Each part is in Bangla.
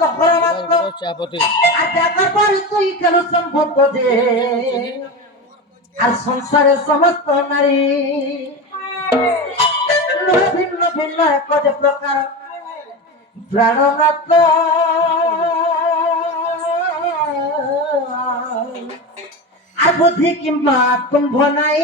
কখর মাত্র আর দেখার পরে তুই কেন সম্ভব যে আর সংসারের সমস্ত নারী ভিন্ন ভিন্ন এক যে প্রকার প্রাণনাথ আর বুদ্ধি কিংবা কুম্ভ নাই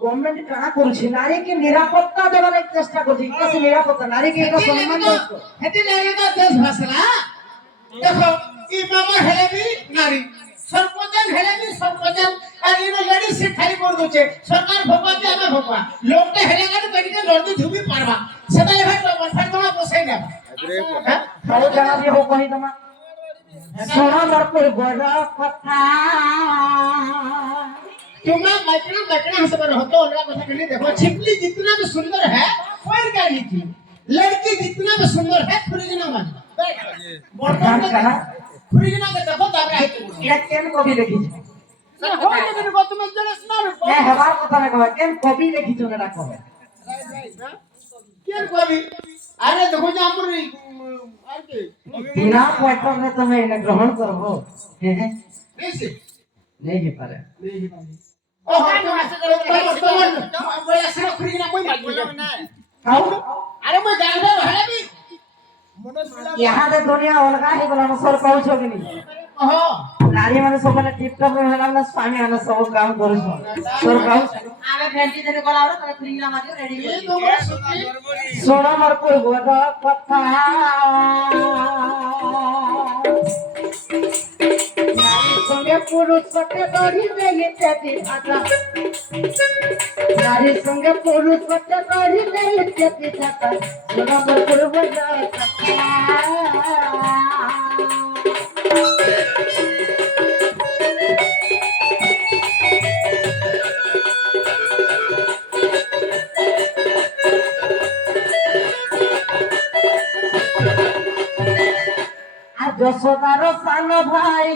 গভর্নমেন্ট কারা করছে নারীকে নিরাপত্তা দেওয়ার চেষ্টা করছে কি নিরাপত্তা নারীকে এটা সম্মান করছে হেতি নারীটা দেশ ভাষা দেখো এই মামা হেলে বি নারী সর্বজন হেলে বি সর্বজন আর ইনো লেডি সে খালি করে দছে সরকার ভোপাতে আমি ভোপা লোকটা হেলে গাড়ি পেটিতে লড়দি ধুবি পারবা সেটা এবার ফাইদা বসাই না তাও জানা দিয়ে হোক কহি তোমা সোনা মরপুর বড় কথা तुम्हारा बैठना बैठना हमसे पर होता और कथा कहने देखो छिपली जितना भी सुंदर है कोई क्या लिखी लड़की जितना भी सुंदर है खुरीजना मान बर्तन कहा खुरीजना के देखो तब है ये केन कवि लिखी सर हो लेकिन को तुम जरा सुना मैं हमार কথা না কয় কেন কবি লিখি জনে না কবে केन कवि अरे देखो जो हमर আর কি बिना पॉइंटर में तो मैं इन्हें ग्रहण करबो नहीं से नहीं पारे नहीं पारे ओहो तो ऐसे करो तो बोला सर खुरीजना कोई मार बोला ना अरे मैं जान रहा है भी यहाँ दे दुनिया अलगा ही बोला सर कहू छो कि नहीं ओहो नारी माने सब ने टिप टॉप में होला ना स्वामी आने सब काम करू छो सर कहू आवे भेंटी देने कोला और तने खुरीना मारियो रेडी सोना मरपुर गोदा कथा नारी संगे पुरुष सटे दड़ी नहीं तेती भाषा नारी संगे पुरुष सटे दड़ी नहीं तेती भाषा सोना मरपुर गोदा कथा যশোদার সান ভাই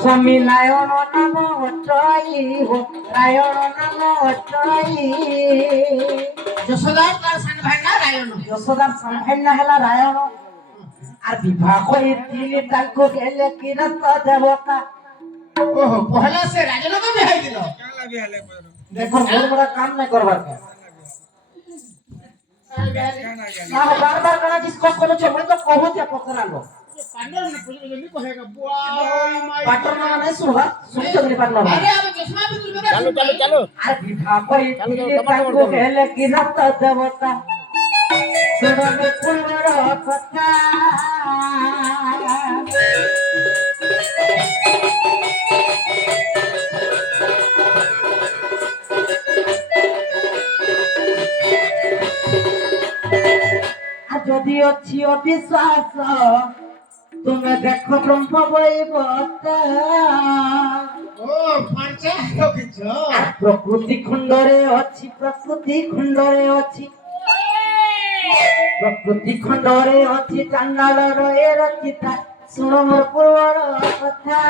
স্বামী নারায়ণ নাম অট্টই নারায়ণ নাম অট্টই যশোদার তার সান ভাই না রায়ণ যশোদার সান ভাই না হেলা রায়ণ আর বিবাহ করে তিনি তাকে গেলে কিরত দেবতা ओहो पहला से राजन को बिहाई दिलो देखो बहुत बड़ा काम नहीं करवार का ना बार बार करा डिस्कस करो छे मैं तो कहू ते पकड़ा लो पार्टनर ने पूछ जल्दी कहेगा बुआ ओय माय पार्टनर ना नहीं सुनवा सुन तो नहीं पार्टनर अरे अब चश्मा भी तुम चलो अरे विवाह करे তিনি তাকে গেলে কিরত দেবতা सुनमे पुनर कथा যদি অছি অবিশ্বাস তুমি দেখো ব্রহ্ম বৈবতা ও পাঁচা তো কিছু প্রকৃতি খণ্ডরে অছি প্রকৃতি খণ্ডরে অছি প্রকৃতি খণ্ডরে অছি চান্ডাল রয়ে রচিতা শুনো মোর পুরর কথা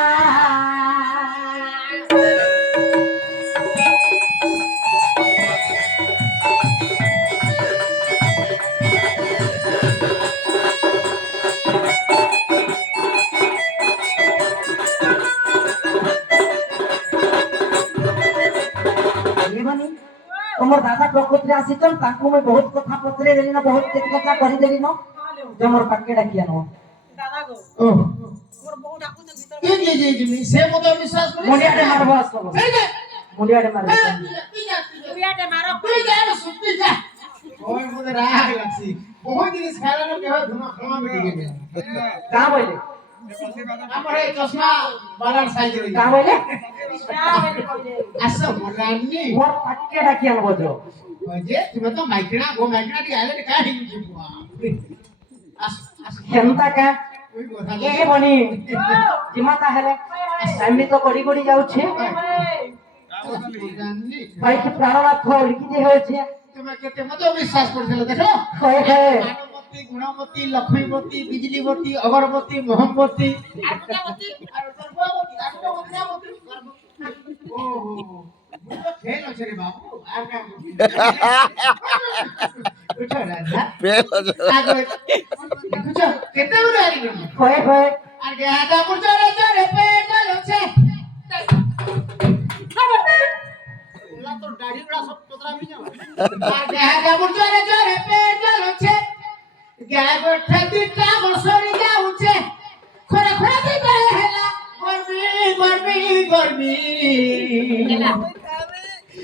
তোমার দাদা প্রকৃতি আসিছন তাଙ୍କୁ মই বহুত কথা পত্রে দেলি না বহুত কথা করি দেলি ন যে মোর পাকে ডাকি আনো দাদা গো ও মোর বহু ডাকু ভিতর জি সে মত বিশ্বাস করে মুলিয়াতে মারবো আসতো মুলিয়াতে মারবো মুলিয়াতে মারো তুই যা সুতি যা ওই মনে রাগ লাগছি বহুত জিনিস খাইলানো কেহ ধুমা খাওয়া বেটি গেছে কা বলে আমার এই চশমা বালার সাইজ রই কা বলে আসো মোরানি মোর পাকে ডাকি আনবো তো ওই যে তুমি তো মাইকনা গো মাইকনা দি আইলে কা হিজি বুয়া কেনতা কা ए बनी जिमाता हेले टाइम तो गड़ी गड़ी जाउछे জানি ভাই কি প্রাণনাথ হলি কি যে হয়েছে তুমি কেতে মতো বিশ্বাস করছিল দেখো হয়ে হয়ে মানবতী গুণবতী লক্ষ্মীবতী বিজলীবতী অগরবতী মোহমবতী আর গুণবতী আর সর্ববতী আর গুণবতী ও ফেল আছে রে বাবু আর কাম উঠো রাজা আগে বুঝো কেতে বড় আরি হয়ে হয়ে আর গাদা মুজরে জরে পেটাল আছে ওলা তো দাড়ি গুড়া সব তোতরা বি যাও আর গাদা মুজরে জরে পেটাল আছে গায় বঠা দিটা বসরি যাউছে খরা খরা দিতে হেলা গরমি গরমি গরমি